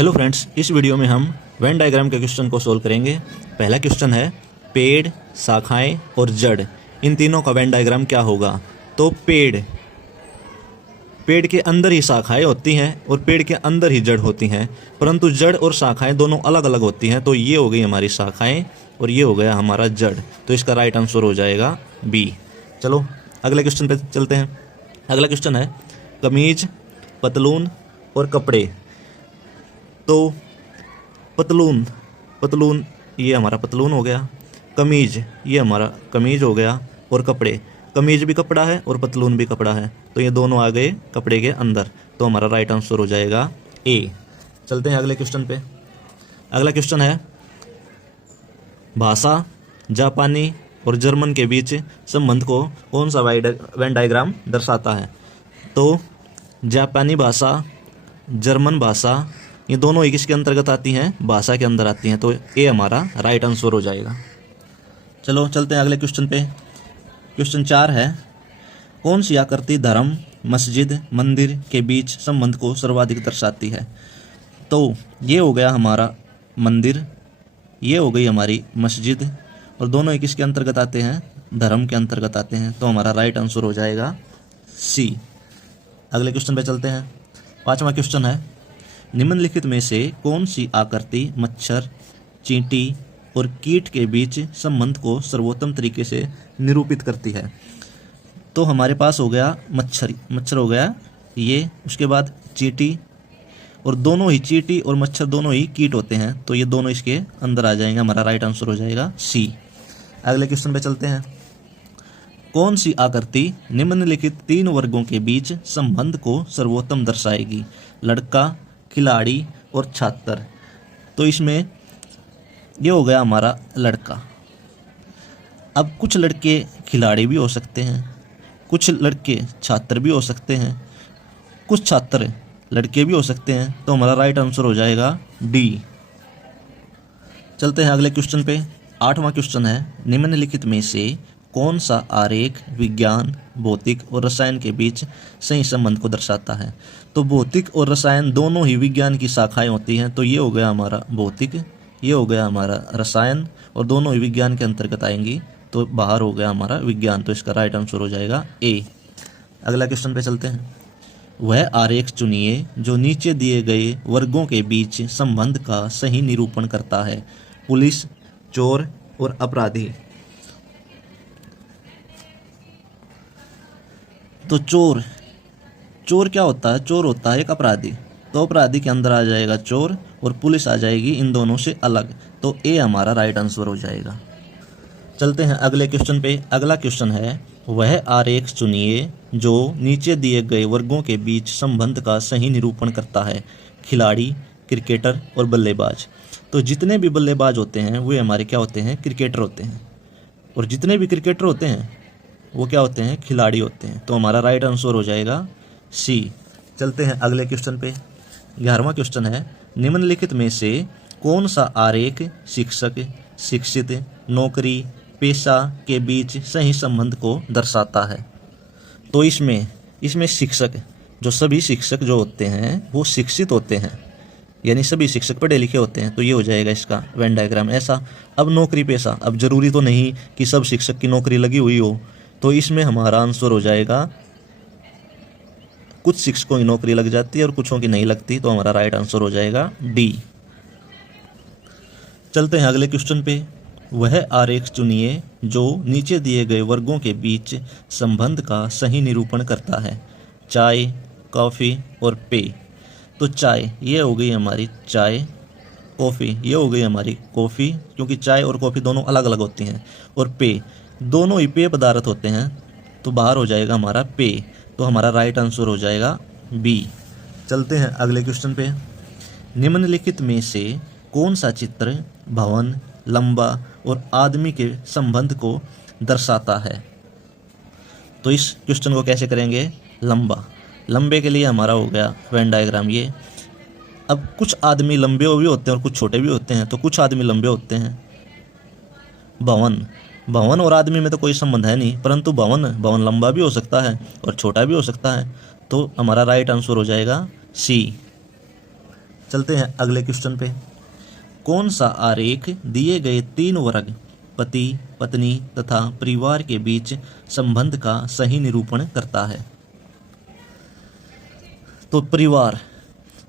Hello friends, इस video में हम वेन डायग्राम के क्वेश्चन को सोल्व करेंगे। पहला क्वेश्चन है पेड़, शाखाएं और जड़, इन तीनों का वेन डायग्राम क्या होगा। तो पेड़ के अंदर ही शाखाएं होती हैं और पेड़ के अंदर ही जड़ होती हैं, परंतु जड़ और शाखाएं दोनों अलग अलग होती हैं। तो ये हो गई हमारी शाखाएं और ये हो गया हमारा जड़। तो इसका राइट आंसर हो जाएगा बी। चलो अगले क्वेश्चन पे चलते हैं। अगला क्वेश्चन है कमीज, पतलून और कपड़े। तो पतलून ये हमारा पतलून हो गया, कमीज ये हमारा कमीज हो गया, और कपड़े, कमीज भी कपड़ा है और पतलून भी कपड़ा है, तो ये दोनों आ गए कपड़े के अंदर। तो हमारा राइट आंसर हो जाएगा ए। चलते हैं अगले क्वेश्चन पे। अगला क्वेश्चन है भाषा, जापानी और जर्मन के बीच संबंध को कौन सा वेन डायग्राम दर्शाता है। तो जापानी भाषा, जर्मन भाषा, ये दोनों ही किसके अंतर्गत आती हैं, भाषा के अंदर आती हैं। तो ए हमारा राइट आंसर हो जाएगा। चलो चलते हैं अगले क्वेश्चन पे। क्वेश्चन 4 है कौन सी आकृति धर्म, मस्जिद, मंदिर के बीच संबंध को सर्वाधिक दर्शाती है। तो ये हो गया हमारा मंदिर, ये हो गई हमारी मस्जिद, और दोनों ही किसके अंतर्गत आते हैं, धर्म के अंतर्गत आते हैं। तो हमारा राइट आंसर हो जाएगा सी। अगले क्वेश्चन पे चलते हैं। 5वां क्वेश्चन है निम्नलिखित में से कौन सी आकृति मच्छर, चींटी और कीट के बीच संबंध को सर्वोत्तम तरीके से निरूपित करती है। तो हमारे पास हो गया मच्छर हो गया ये, उसके बाद चींटी, और दोनों ही चींटी और मच्छर दोनों ही कीट होते हैं। तो ये दोनों इसके अंदर आ जाएंगे, हमारा राइट आंसर हो जाएगा सी। अगले क्वेश्चन पे चलते हैं। कौन सी आकृति निम्नलिखित 3 वर्गों के बीच संबंध को सर्वोत्तम दर्शाएगी। लड़का, खिलाड़ी और छात्र। तो इसमें ये हो गया हमारा लड़का। अब कुछ लड़के खिलाड़ी भी हो सकते हैं, कुछ लड़के छात्र भी हो सकते हैं, कुछ छात्र लड़के भी हो सकते हैं। तो हमारा राइट आंसर हो जाएगा डी। चलते हैं अगले क्वेश्चन पे। 8वां क्वेश्चन है निम्नलिखित में से कौन सा आरेख विज्ञान, भौतिक और रसायन के बीच सही संबंध को दर्शाता है। तो भौतिक और रसायन दोनों ही विज्ञान की शाखाएं होती हैं। तो ये हो गया हमारा भौतिक, ये हो गया हमारा रसायन, और दोनों ही विज्ञान के अंतर्गत आएंगी। तो बाहर हो गया हमारा विज्ञान। तो इसका राइट आंसर हो जाएगा ए। अगला क्वेश्चन पे चलते हैं। वह आरेख चुनिए जो नीचे दिए गए वर्गों के बीच संबंध का सही निरूपण करता है। पुलिस, चोर और अपराधी। तो चोर क्या होता है, चोर होता है एक अपराधी। तो अपराधी के अंदर आ जाएगा चोर, और पुलिस आ जाएगी इन दोनों से अलग। तो ए हमारा राइट आंसर हो जाएगा। चलते हैं अगले क्वेश्चन पे। अगला क्वेश्चन है वह आरेख चुनिए जो नीचे दिए गए वर्गों के बीच संबंध का सही निरूपण करता है। खिलाड़ी, क्रिकेटर और बल्लेबाज। तो जितने भी बल्लेबाज होते हैं वे हमारे क्या होते हैं, क्रिकेटर होते हैं, और जितने भी क्रिकेटर होते हैं वो क्या होते हैं, खिलाड़ी होते हैं। तो हमारा राइट आंसर हो जाएगा सी। चलते हैं अगले क्वेश्चन पे। 11वां क्वेश्चन है निम्नलिखित में से कौन सा आरेख शिक्षक, शिक्षित, नौकरी, पेशा के बीच सही संबंध को दर्शाता है। तो इसमें शिक्षक, जो सभी शिक्षक जो होते हैं वो शिक्षित होते हैं, यानी सभी शिक्षक पढ़े लिखे होते हैं। तो ये हो जाएगा इसका वेन डायग्राम ऐसा। अब नौकरी पेशा, अब जरूरी तो नहीं कि सब शिक्षक की नौकरी लगी हुई हो। तो इसमें हमारा आंसर हो जाएगा कुछ शिक्षकों की नौकरी लग जाती है और कुछों की नहीं लगती। तो हमारा राइट आंसर हो जाएगा डी। चलते हैं अगले क्वेश्चन पे। वह आरेख चुनिए जो नीचे दिए गए वर्गों के बीच संबंध का सही निरूपण करता है। चाय, कॉफ़ी और पेय। तो चाय ये हो गई हमारी चाय, कॉफ़ी ये हो गई हमारी कॉफ़ी, क्योंकि चाय और कॉफ़ी दोनों अलग अलग होती हैं, और पेय दोनों ही पेय पदार्थ होते हैं। तो बाहर हो जाएगा हमारा पेय। तो हमारा राइट आंसर हो जाएगा बी। चलते हैं अगले क्वेश्चन पे। निम्नलिखित में से कौन सा चित्र भवन, लंबा और आदमी के संबंध को दर्शाता है। तो इस क्वेश्चन को कैसे करेंगे, लंबे के लिए हमारा हो गया वेन डायग्राम ये। अब कुछ आदमी लंबे भी होते हैं और कुछ छोटे भी होते हैं। तो कुछ आदमी लंबे होते हैं। भवन और आदमी में तो कोई संबंध है नहीं, परंतु भवन लंबा भी हो सकता है और छोटा भी हो सकता है। तो हमारा राइट आंसर हो जाएगा सी। चलते हैं अगले क्वेश्चन पे। कौन सा आरेख दिए गए 3 वर्ग पति, पत्नी तथा परिवार के बीच संबंध का सही निरूपण करता है? तो परिवार,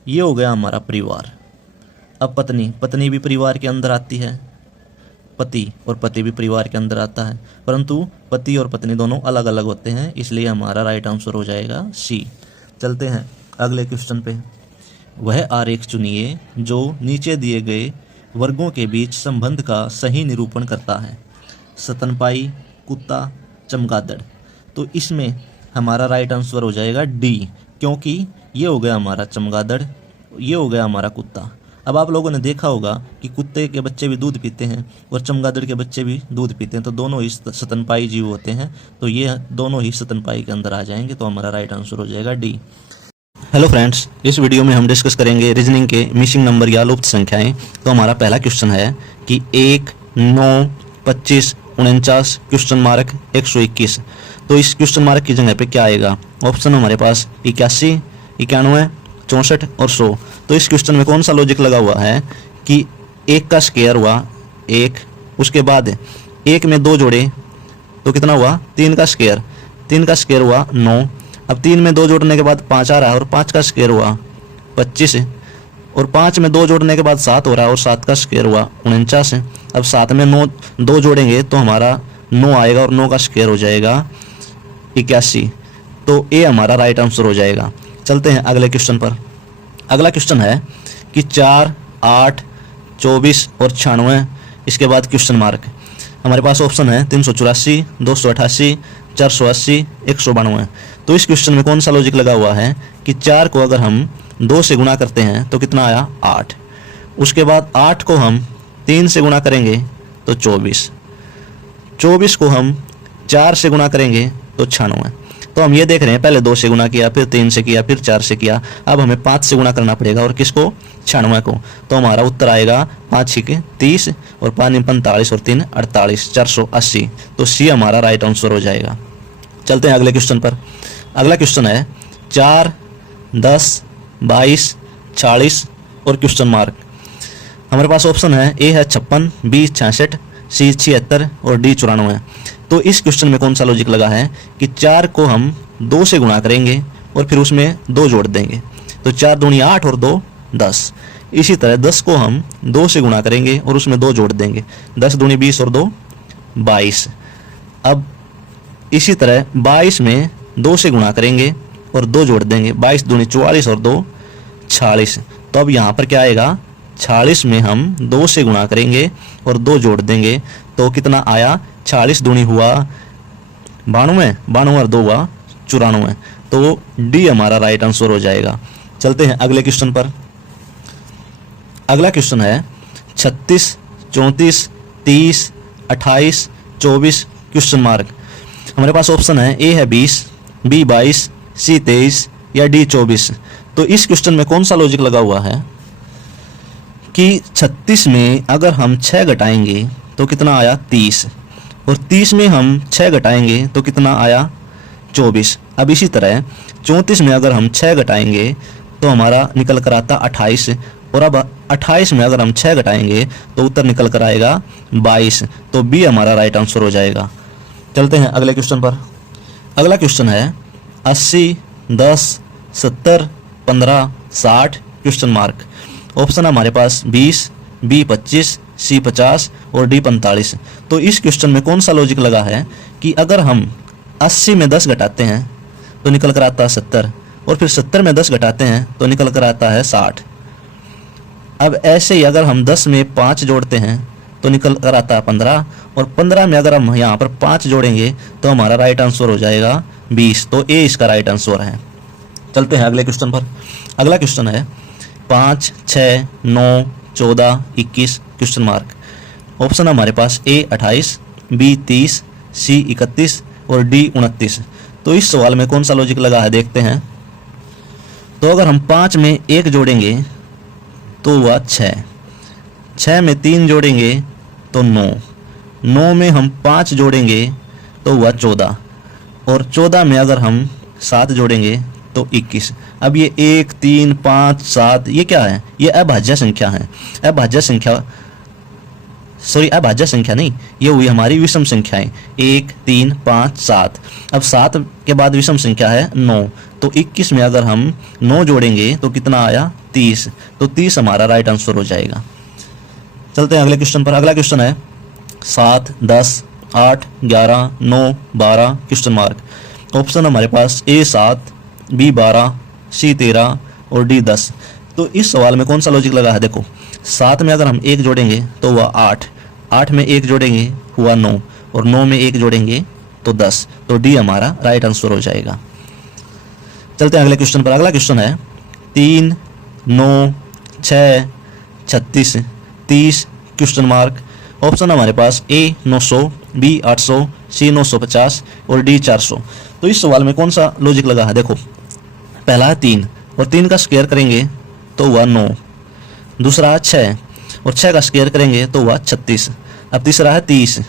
ये हो गया हमारा परिवार। अब पत्नी, पत्नी भी परिवार के अंदर आती है, पति और पति भी परिवार के अंदर आता है, परंतु पति और पत्नी दोनों अलग अलग होते हैं, इसलिए हमारा राइट आंसर हो जाएगा सी। चलते हैं अगले क्वेश्चन पे। वह आरेख चुनिए जो नीचे दिए गए वर्गों के बीच संबंध का सही निरूपण करता है। स्तनपायी, कुत्ता, चमगादड़। तो इसमें हमारा राइट आंसर हो जाएगा डी, क्योंकि ये हो गया हमारा चमगादड़, ये हो गया हमारा कुत्ता। अब आप लोगों ने देखा होगा कि कुत्ते के बच्चे भी दूध पीते हैं और चमगादड़ के बच्चे भी दूध पीते हैं, तो दोनों ही स्तनपायी जीव होते हैं, तो ये दोनों ही स्तनपायी के अंदर आ जाएंगे, तो हमारा राइट आंसर हो जाएगा डी। हेलो फ्रेंड्स, इस वीडियो में हम डिस्कस करेंगे रीजनिंग के मिसिंग नंबर या लुप्त संख्याएं। तो हमारा पहला क्वेश्चन है कि 1, 9, 25, 49 क्वेश्चन मार्क 121। तो इस क्वेश्चन मार्क की जगह पे क्या आएगा? ऑप्शन हमारे पास 81, 91, 64 और 100। तो इस क्वेश्चन में कौन सा लॉजिक लगा हुआ है कि 1 का स्क्वायर हुआ 1, उसके बाद 1 में 2 जोड़े तो कितना हुआ? 3 का स्क्वायर, 3 का स्क्वायर हुआ 9। अब 3 में 2 जोड़ने के बाद 5 आ रहा है और 5 का स्क्वायर हुआ 25, और 5 में 2 जोड़ने के बाद 7 हो रहा है और 7 का स्क्वायर हुआ 49। अब 7 में 2 जोड़ेंगे तो हमारा 9 आएगा और 9 का स्क्वायर हो जाएगा 81। तो ए हमारा राइट आंसर हो जाएगा। चलते हैं अगले क्वेश्चन पर। अगला क्वेश्चन है कि 4, 8, 24 और 96, इसके बाद क्वेश्चन मार्क। हमारे पास ऑप्शन है 384, 288, 480, 192। तो इस क्वेश्चन में कौन सा लॉजिक लगा हुआ है कि 4 को अगर हम 2 से गुणा करते हैं तो कितना आया? 8। उसके बाद 8 को हम 3 से गुणा करेंगे तो 24, 24 को हम 4 से गुणा करेंगे तो 96। तो हम ये देख रहे हैं, पहले 2 से गुणा किया, फिर 3 से किया, फिर 4 से किया, अब हमें 5 से गुणा करना पड़ेगा, और किसको? 96 को। तो हमारा उत्तर आएगा 5 6 30 और 5 45 और 3 48, 480। तो सी हमारा राइट आंसर हो जाएगा। चलते हैं अगले क्वेश्चन पर। अगला क्वेश्चन है 4, 10, 22, 40 और क्वेश्चन मार्क। हमारे पास ऑप्शन है ए है 56, बी 66, सी 76 और डी 94। तो इस क्वेश्चन में कौन सा लॉजिक लगा है कि 4 को हम 2 से गुणा करेंगे और फिर उसमें 2 जोड़ देंगे, तो 4 दूनी 8 और 2 10। इसी तरह 10 को हम 2 से गुणा करेंगे और उसमें 2 जोड़ देंगे, 10 दूनी 20 और 2 22। अब इसी तरह 22 में 2 से गुणा करेंगे और 2 जोड़ देंगे, 22 दूनी 44 और 2 46। तो अब यहाँ पर क्या आएगा? 46 में हम 2 से गुणा करेंगे और 2 जोड़ देंगे, तो कितना आया? 46 दूनी हुआ 92, 92 और 2 हुआ 94। तो डी हमारा राइट आंसर हो जाएगा। चलते हैं अगले क्वेश्चन पर। अगला क्वेश्चन है 36, 34, 30, 28, 24 क्वेश्चन मार्क। हमारे पास ऑप्शन है ए है 20, बी 22, सी 23 या डी 24। तो इस क्वेश्चन में कौन सा लॉजिक लगा हुआ है कि 36 में अगर हम 6 घटाएंगे तो कितना आया? 30, और 30 में हम 6 घटाएंगे तो कितना आया? 24। अब इसी तरह 34 में अगर हम 6 घटाएंगे तो हमारा निकल कर आता 28, और अब 28 में अगर हम 6 घटाएंगे तो उत्तर निकल कर आएगा 22। तो बी हमारा राइट आंसर हो जाएगा। चलते हैं अगले क्वेश्चन पर। अगला क्वेश्चन है 80, 10, 70, 15, 60 क्वेश्चन मार्क। ऑप्शन हमारे पास 20, बी 25, सी 50 और डी 45। तो इस क्वेश्चन में कौन सा लॉजिक लगा है कि अगर हम 80 में 10 घटाते हैं तो निकल कर आता है 70, और फिर 70 में 10 घटाते हैं तो निकल कर आता है 60। अब ऐसे ही अगर हम 10 में 5 जोड़ते हैं तो निकल कर आता है 15, और 15 में अगर हम यहाँ पर 5 जोड़ेंगे तो हमारा राइट आंसर हो जाएगा 20। तो ए इसका राइट आंसर है। चलते हैं अगले क्वेश्चन पर। अगला क्वेश्चन है 5, 6, 9, 14, 21 क्वेश्चन मार्क। ऑप्शन हमारे पास ए 28, बी 30, सी 31 और डी 29। तो इस सवाल में कौन सा लॉजिक लगा है देखते हैं। तो अगर हम 5 में 1 जोड़ेंगे तो हुआ 6, 6 में 3 जोड़ेंगे तो 9, 9 में हम 5 जोड़ेंगे तो हुआ 14, और 14 में अगर हम 7 जोड़ेंगे तो 21। अब ये 1, 3, 5, 7 ये क्या है, ये अभाज्य संख्या है। अभाज्य संख्या अभाज्य संख्या नहीं, ये हुई हमारी विषम संख्याएं 1, 3, 5, 7। अब 7 के बाद विषम संख्या है 9, तो 21 में अगर हम 9 जोड़ेंगे तो कितना आया 30, तो 30 हमारा राइट आंसर हो जाएगा। चलते हैं अगले क्वेश्चन पर। अगला क्वेश्चन है 7, 10, 8, 11, 9, 12 क्वेश्चन मार्क। ऑप्शन हमारे पास A7, B12, C13 और D10। तो इस सवाल में कौन सा लॉजिक लगा है, देखो 7 में अगर हम 1 जोड़ेंगे तो वह 8, 8 में 1 जोड़ेंगे हुआ 9 और 9 में 1 जोड़ेंगे तो 10, तो डी हमारा राइट आंसर हो जाएगा। चलते हैं अगले क्वेश्चन पर। अगला क्वेश्चन है 3, 9, 6, 36, 30 क्वेश्चन मार्क। ऑप्शन हमारे पास A 900, B 800, C 950 और D 400। तो इस सवाल में कौन सा लॉजिक लगा है, देखो पहला है 3 और 3 का स्क्वायर करेंगे तो हुआ 9, दूसरा है 6 और 6 का स्क्वायर करेंगे तो हुआ 36। अब तीसरा है 30,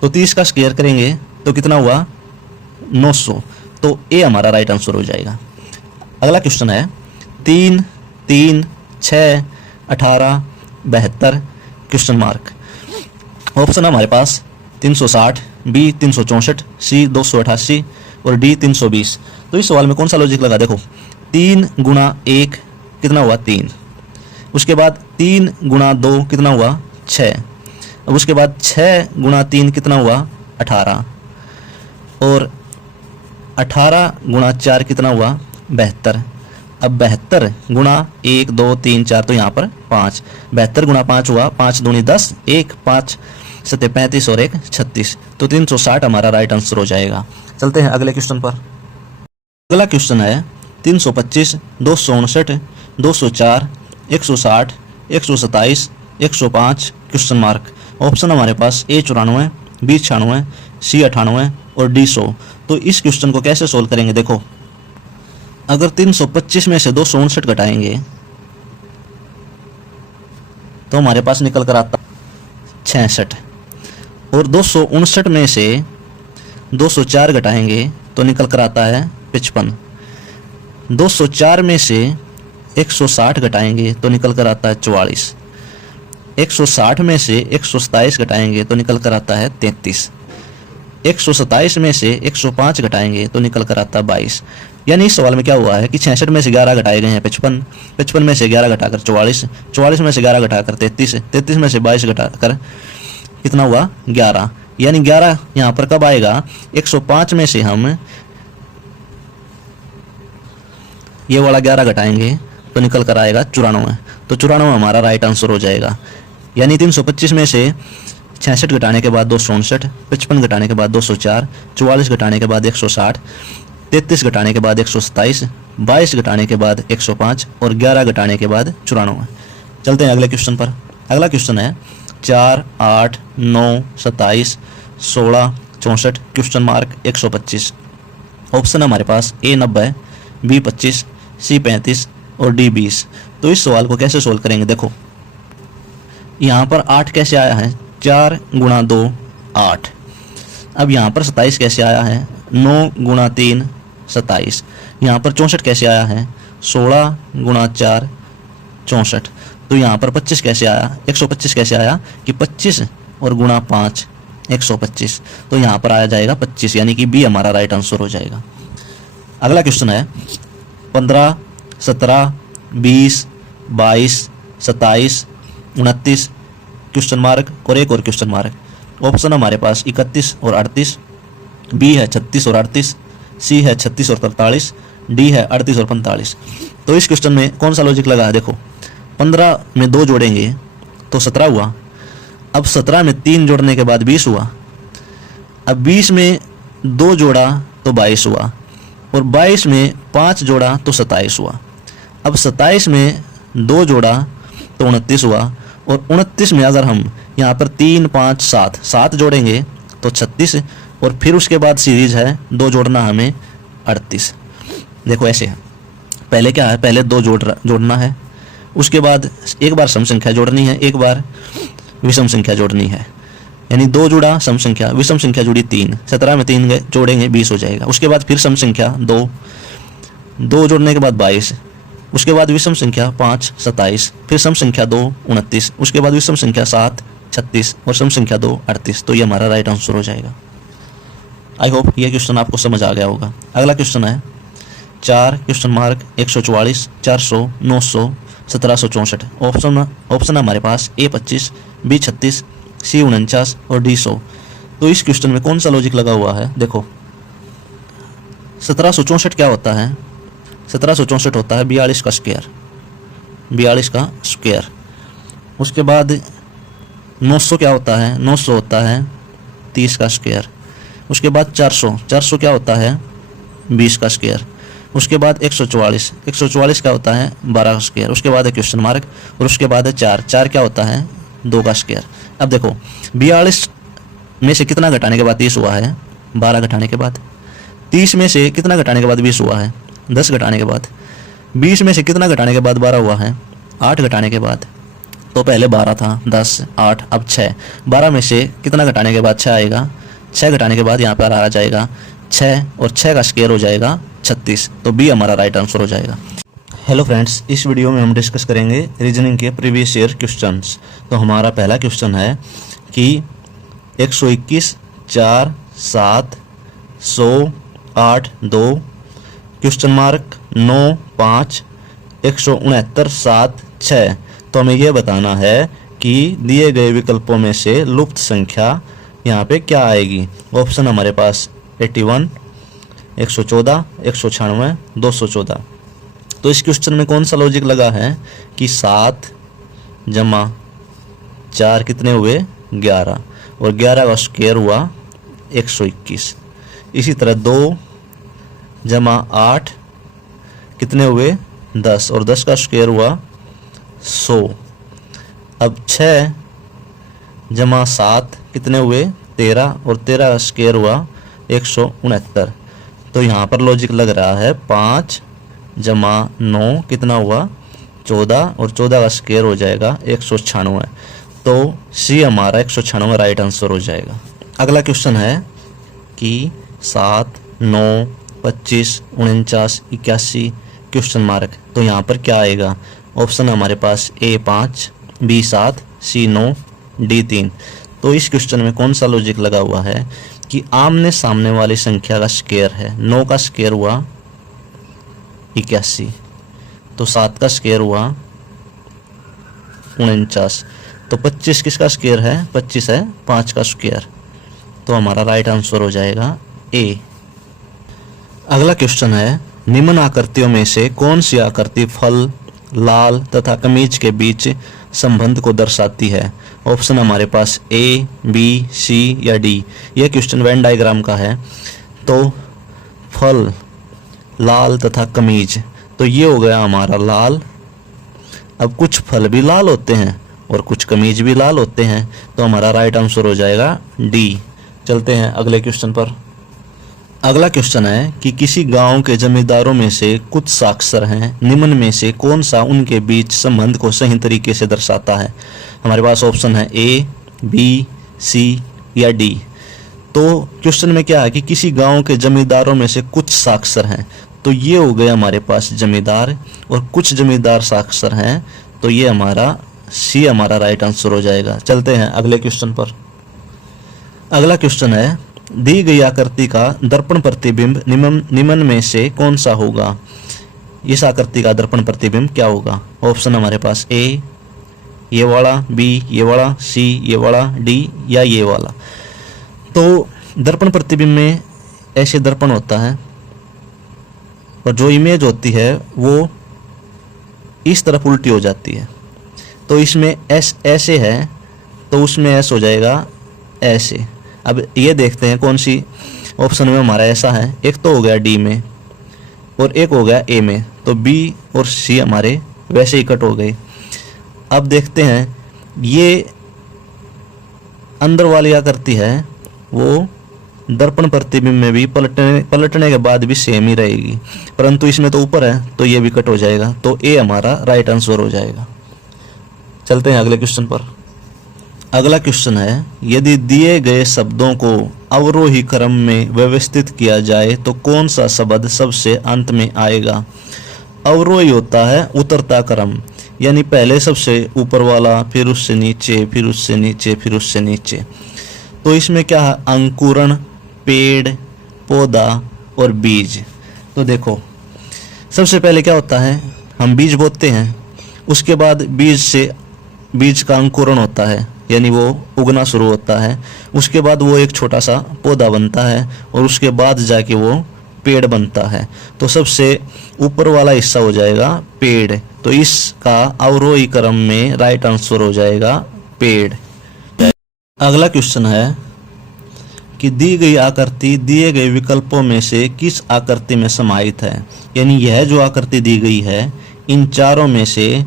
तो 30 का स्क्वायर करेंगे तो कितना हुआ 900, तो ए हमारा राइट आंसर हो जाएगा। अगला क्वेश्चन है 3, 3, 6, 18, 72 क्वेश्चन मार्क। ऑप्शन हमारे पास 360, बी 364, सी 288 और डी 320। तो इस सवाल में कौन सा लॉजिक लगा, देखो 3 गुणा 1 कितना हुआ 3, उसके बाद 3 गुणा 2 कितना हुआ 6, अब उसके बाद 6 गुणा 3 कितना हुआ 18 और 18 गुणा 4 कितना हुआ 72। अब 72 गुणा 1, 2, 3, 4 तो यहाँ पर 5, 72 गुणा 5 हुआ 5 दूनी 10, 1 5 7 35 और 1 36, तो 360 हमारा राइट आंसर हो जाएगा। चलते हैं अगले क्वेश्चन पर। अगला क्वेश्चन है 325, 259, 204, 160, 127, 105 क्वेश्चन मार्क। ऑप्शन हमारे पास A 94, B 96, C 98 और D 100। तो इस क्वेश्चन को कैसे सोल्व करेंगे, देखो अगर 325 में से 259 घटाएंगे तो हमारे पास निकल कर आता 66 और 259 में से 204 घटाएंगे तो निकल कर आता है 55। 204 में से 160 घटाएंगे तो निकल कर आता है 44। 160 में से 127 घटाएंगे तो निकल कर आता है 33। 127 में से 105 घटाएंगे तो निकल कर आता है 22। यानी इस सवाल में क्या हुआ है कि 66 में से 11 घटाए गए हैं 55, 55 में से 11 घटाकर 44, 44 में से 11 घटाकर 33, 33 में से 22 घटाकर कितना हुआ 11। यानी 11 यहाँ पर कब आएगा, 105 में से हम ये वाला 11 घटाएंगे तो निकल कर आएगा 94, तो 94 हमारा राइट आंसर हो जाएगा। यानी 325 में से 66 घटाने के बाद 259, 55 घटाने के बाद 204, 44 घटाने के बाद 160, 33 घटाने के बाद 127, 22 घटाने के बाद 105 और 11 घटाने के बाद 94। चलते हैं अगले क्वेश्चन पर। अगला क्वेश्चन है 4, 8, 9, 27, 16, 64 क्वेश्चन मार्क 125। ऑप्शन हमारे पास A 90, B 25, C 35 और D 20। तो इस सवाल को कैसे सोल्व करेंगे, देखो यहाँ पर 8 कैसे आया है, 4 गुणा 2 8। अब यहाँ पर 27 कैसे आया है, 9 गुणा 3 27। यहाँ पर 64 कैसे आया है, 16 गुणा 4 64। तो यहाँ पर 25 कैसे आया, 125 कैसे आया कि 25 और गुणा 5 125। तो यहाँ पर आया जाएगा 25, यानी कि बी हमारा राइट आंसर हो जाएगा। अगला क्वेश्चन है 15, 17, 20, 22, 27, 29 क्वेश्चन मार्क और एक और क्वेश्चन मार्क। ऑप्शन हमारे पास 31 और 38, बी है 36 और 38, सी है 36 और 43, डी है 38 और 45। तो इस क्वेश्चन में कौन सा लॉजिक लगा है, देखो 15 में 2 जोड़ेंगे तो 17 हुआ। अब 17 में 3 जोड़ने के बाद 20 हुआ। अब 20 में 2 जोड़ा तो 22 हुआ और 22 में 5 जोड़ा तो 27 हुआ। अब 27 में 2 जोड़ा तो 29 हुआ और 29 में अगर हम यहाँ पर 3, 5, 7 जोड़ेंगे तो 36 और फिर उसके बाद सीरीज है 2 जोड़ना हमें 38। देखो ऐसे है, पहले क्या है, पहले 2 जोड़ना है, उसके बाद एक बार सम संख्या जोड़नी है, एक बार विषम संख्या जोड़नी है। यानी 2 जुड़ा सम संख्या, विषम संख्या जुड़ी 3, 17 में 3 जोड़ेंगे 20 हो जाएगा। उसके बाद फिर सम संख्या 2, 2 जोड़ने के बाद 22, उसके बाद विषम संख्या 5 27, फिर सम संख्या 2 29, उसके बाद विषम संख्या 7 36 और सम संख्या 2 38। तो ये हमारा राइट आंसर हो जाएगा। आई होप ये क्वेश्चन आपको समझ आ गया होगा। अगला क्वेश्चन है 4 क्वेश्चन मार्क 144 400 900 1764। ऑप्शन हमारे पास ए 25, बी 36, सी 49 और डी 100। तो इस क्वेश्चन में कौन सा लॉजिक लगा हुआ है? देखो 1764 क्या होता है? 1764 होता है 42 का स्क्वायर, 42 का स्क्वायर। उसके बाद 900 क्या होता है? 900 होता है 30 का स्क्वायर। उसके बाद 400 क्या होता है? 20 का स्क्वायर। उसके बाद 144 क्या होता है? 12 का स्क्वायर। उसके बाद है क्वेश्चन मार्क और उसके बाद है 4 क्या होता है? 2 का स्क्वायर। अब देखो 42 में से कितना घटाने के बाद 30 हुआ है? 12 घटाने के बाद। 30 में से कितना घटाने के बाद 20 हुआ है? 10 घटाने के बाद। 20 में से कितना घटाने के बाद 12 हुआ है? 8 घटाने के बाद। तो पहले 12 था, 10 8 अब 6। 12 में से कितना घटाने के बाद 6 आएगा? 6 घटाने के बाद यहाँ पर आ जाएगा 6 और 6 का स्क्वायर हो जाएगा 36। तो बी हमारा राइट आंसर हो जाएगा। हेलो फ्रेंड्स, इस वीडियो में हम डिस्कस करेंगे रीजनिंग के प्रीवियस ईयर क्वेश्चंस। तो हमारा पहला क्वेश्चन है कि 121 4 7 100 8 2 क्वेश्चन मार्क 9 5 169 7 6। तो हमें यह बताना है कि दिए गए विकल्पों में से लुप्त संख्या यहाँ पे क्या आएगी। ऑप्शन हमारे पास 81 114 196 214। तो इस क्वेश्चन में कौन सा लॉजिक लगा है कि 7 जमा 4 कितने हुए? 11 और 11 का स्क्वायर हुआ 121। इसी तरह 2 जमा 8 कितने हुए? 10 और 10 का स्क्वायर हुआ 100। अब 6 जमा 7 कितने हुए? 13 और 13 का स्क्वायर हुआ 169। तो यहाँ पर लॉजिक लग रहा है 5 जमा 9 कितना हुआ? 14 और 14 का स्क्वायर हो जाएगा 196। तो सी हमारा 196 राइट आंसर हो जाएगा। अगला क्वेश्चन है कि 7 9 25 49 81 क्वेश्चन मार्क। तो यहाँ पर क्या आएगा? ऑप्शन हमारे पास ए 5 बी 7 सी 9 डी 3। तो इस क्वेश्चन में कौन सा लॉजिक लगा हुआ है कि आमने सामने वाली संख्या का स्क्वायर है। 9 का स्क्वायर हुआ 81, तो 7 का स्क्वायर हुआ 49। तो 25 किसका स्क्वायर है? 25 है 5 का स्क्वायर। तो हमारा राइट आंसर हो जाएगा ए। अगला क्वेश्चन है निम्न आकृतियों में से कौन सी आकृति फल, लाल तथा कमीज के बीच संबंध को दर्शाती है। ऑप्शन हमारे पास ए बी सी या डी। यह क्वेश्चन वेन डायग्राम का है। तो फल, लाल तथा कमीज, तो ये हो गया हमारा लाल। अब कुछ फल भी लाल होते हैं और कुछ कमीज भी लाल होते हैं। तो हमारा राइट आंसर हो जाएगा डी। चलते हैं अगले क्वेश्चन पर। अगला क्वेश्चन है कि किसी गांव के जमींदारों में से कुछ साक्षर हैं, निम्न में से कौन सा उनके बीच संबंध को सही तरीके से दर्शाता है। हमारे पास ऑप्शन है ए बी सी या डी। तो क्वेश्चन में क्या है कि किसी गांव के जमींदारों में से कुछ साक्षर हैं। तो ये हो गया हमारे पास जमींदार और कुछ जमींदार साक्षर हैं। तो ये हमारा सी हमारा राइट आंसर हो जाएगा। चलते हैं अगले क्वेश्चन पर। अगला क्वेश्चन है दी गई आकृति का दर्पण प्रतिबिंब निम्न में से कौन सा होगा। इस आकृति का दर्पण प्रतिबिंब क्या होगा। ऑप्शन हमारे पास ए ये वाला, बी ये वाला, सी ये वाला, डी या ये वाला। तो दर्पण प्रतिबिंब में ऐसे दर्पण होता है और जो इमेज होती है वो इस तरफ उल्टी हो जाती है। तो इसमें एस ऐसे है तो उसमें एस हो जाएगा ऐसे। अब ये देखते हैं कौन सी ऑप्शन में हमारा ऐसा है। एक तो हो गया डी में और एक हो गया ए में। तो बी और सी हमारे वैसे ही कट हो गए। अब देखते हैं ये अंदर वाली आकृति है वो दर्पण प्रतिबिंब में भी पलटने के बाद भी सेम ही रहेगी, परंतु इसमें तो ऊपर है तो ये भी कट हो जाएगा। तो ए हमारा राइट आंसर हो जाएगा। चलते हैं अगले क्वेश्चन पर। अगला क्वेश्चन है, यदि दिए गए शब्दों को अवरोही क्रम में व्यवस्थित किया जाए तो कौन सा शब्द सबसे अंत में आएगा। अवरोही होता है उतरता क्रम, यानी पहले सबसे ऊपर वाला, फिर उससे नीचे, फिर उससे नीचे, फिर उससे नीचे। तो इसमें क्या है, अंकुरण, पेड़, पौधा और बीज। तो देखो सबसे पहले क्या होता है, हम बीज बोते हैं, उसके बाद बीज का अंकुरण होता है, यानी वो उगना शुरू होता है। उसके बाद वो एक छोटा सा पौधा बनता है और उसके बाद जाके वो पेड़ बनता है। तो सबसे ऊपर वाला हिस्सा हो जाएगा पेड़। तो इसका अवरोही क्रम में राइट आंसर हो जाएगा पेड़। अगला क्वेश्चन है कि दी गई आकृति दिए गए विकल्पों में से किस आकृति में समाहित है। यानी यह जो आकृति दी गई है, इन चारों में से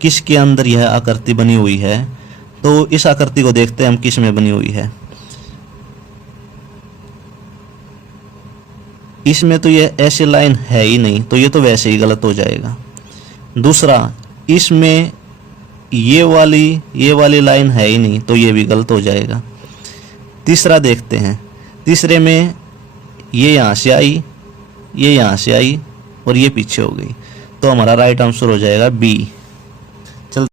किसके अंदर यह आकृति बनी हुई है। तो इस आकृति को देखते हैं हम किस में बनी हुई है। इसमें तो यह ऐसी लाइन है ही नहीं, तो ये तो वैसे ही गलत हो जाएगा। दूसरा, इसमें ये वाली लाइन है ही नहीं, तो ये भी गलत हो जाएगा। तीसरा देखते हैं, तीसरे में ये यहाँ से आई, ये यहाँ से आई और ये पीछे हो गई, तो हमारा राइट आंसर हो जाएगा बी।